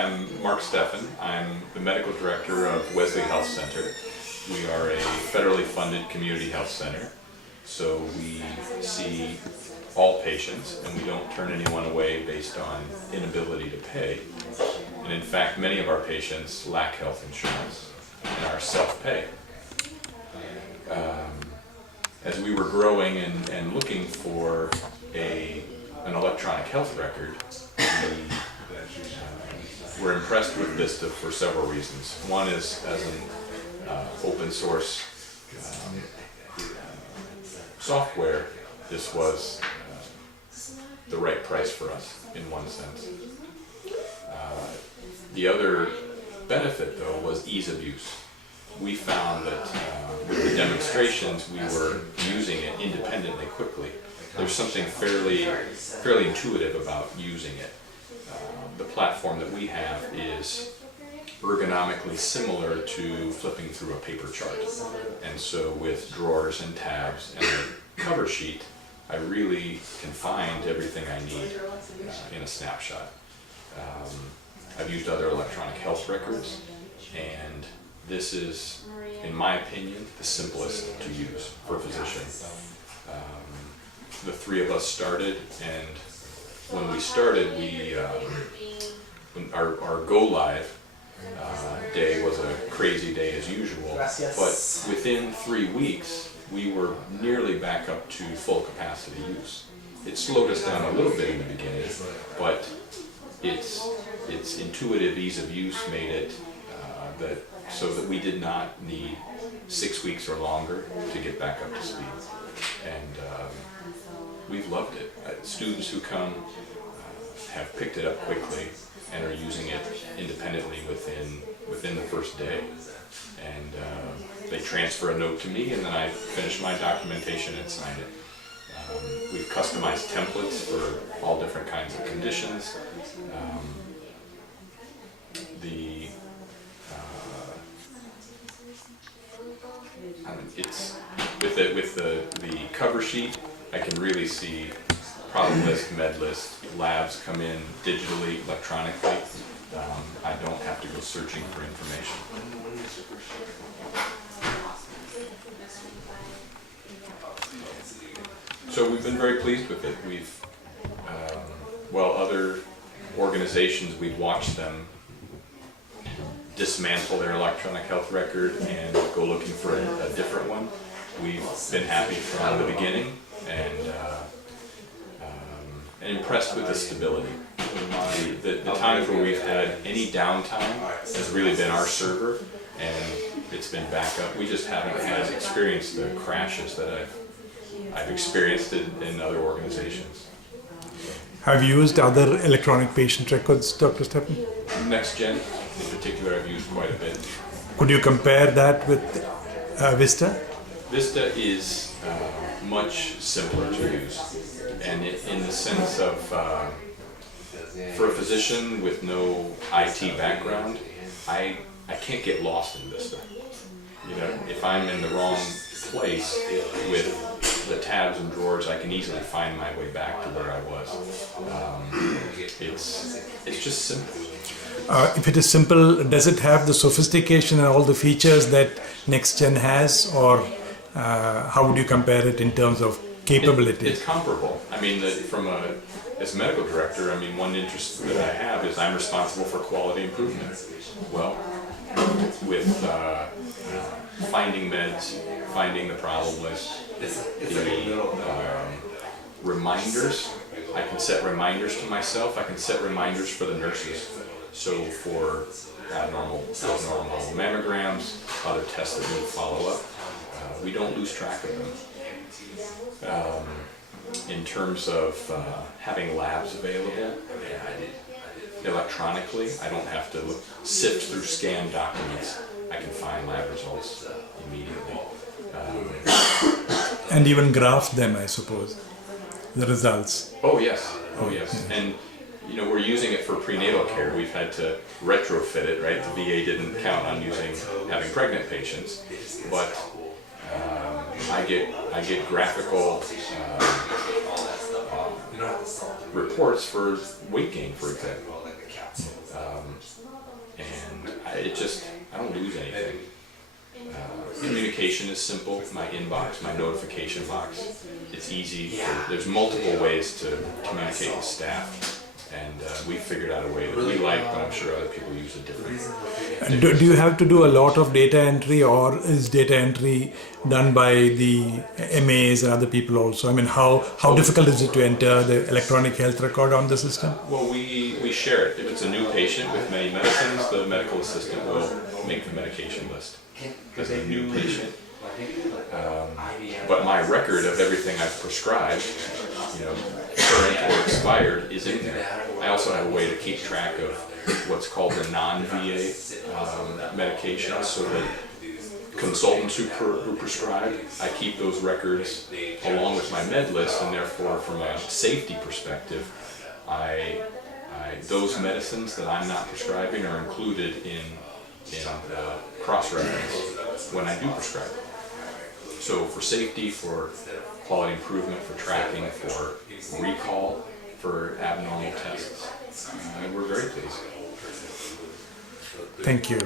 I'm Mark Stephan. I'm the medical director of Wesley Health Center. We are a federally funded community health center, so we see all patients and we don't turn anyone away based on inability to pay. And in fact, many of our patients lack health insurance and are self-pay. As we were growing and looking for an electronic health record, we were impressed with VistA for several reasons. One is, as an open source software, this was the right price for us in one sense. The other benefit, though, was ease of use. We found that with the demonstrations, we were using it independently quickly. There's something fairly intuitive about using it. The platform that we have is ergonomically similar to flipping through a paper chart. And so with drawers and tabs and a cover sheet, I really can find everything I need in a snapshot. I've used other electronic health records, and this is, in my opinion, the simplest to use for a physician. The three of us started, and when we started, our go live day was a crazy day as usual, but within 3 weeks we were nearly back up to full capacity use. It slowed us down a little bit in the beginning, but its intuitive ease of use made it so that we did not need 6 weeks or longer to get back up to speed. And we've loved it. Students who come have picked it up quickly and are using it independently within the first day. And they transfer a note to me, and then I finish my documentation and sign it. We've customized templates for all different kinds of conditions. It's with the cover sheet, I can really see problem list, med list, labs come in digitally, electronically. I don't have to go searching for information. So we've been very pleased with it. While other organizations, we've watched them dismantle their electronic health record and go looking for a different one. We've been happy from the beginning and impressed with the stability. The times where we've had any downtime has really been our server, and it's been back up. We just haven't experienced the crashes that I've experienced in other organizations. Have you used other electronic patient records, Dr. Stephan? NextGen, in particular, I've used quite a bit. Could you compare that with VistA? VistA is much simpler to use, and in the sense of, for a physician with no IT background, I can't get lost in VistA. You know, if I'm in the wrong place with the tabs and drawers, I can easily find my way back to where I was. It's just simple. If it is simple, does it have the sophistication and all the features that NextGen has, or how would you compare it in terms of capability? It's comparable. I mean, as medical director, I mean, one interest that I have is I'm responsible for quality improvement. Well, with finding meds, finding the problem list, the reminders, I can set reminders to myself, I can set reminders for the nurses. So for abnormal mammograms, other tests that need follow-up, we don't lose track of them. In terms of having labs available electronically, I don't have to sift through scanned documents. I can find lab results immediately. And even graph them, I suppose, the results. Oh yes, and you know, we're using it for prenatal care. We've had to retrofit it, right? The VA didn't count on having pregnant patients, but I get graphical reports for weight gain, for example. I don't lose anything. Communication is simple. My inbox, my notification box, it's easy. There's multiple ways to communicate with staff, and we've figured out a way that we like, but I'm sure other people use it differently. And do you have to do a lot of data entry, or is data entry done by the MAs and other people also? I mean, how difficult is it to enter the electronic health record on the system? Well, we share it. If it's a new patient with many medicines, the medical assistant will make the medication list as a new patient. But my record of everything I've prescribed, current or expired, is in there. I also have a way to keep track of what's called the non-VA medications, so that consultants who prescribe, I keep those records along with my med list, and therefore from a safety perspective, those medicines that I'm not prescribing are included in cross-reference when I do prescribe. So for safety, for quality improvement, for tracking, for recall, for abnormal tests, we're very pleased. Thank you.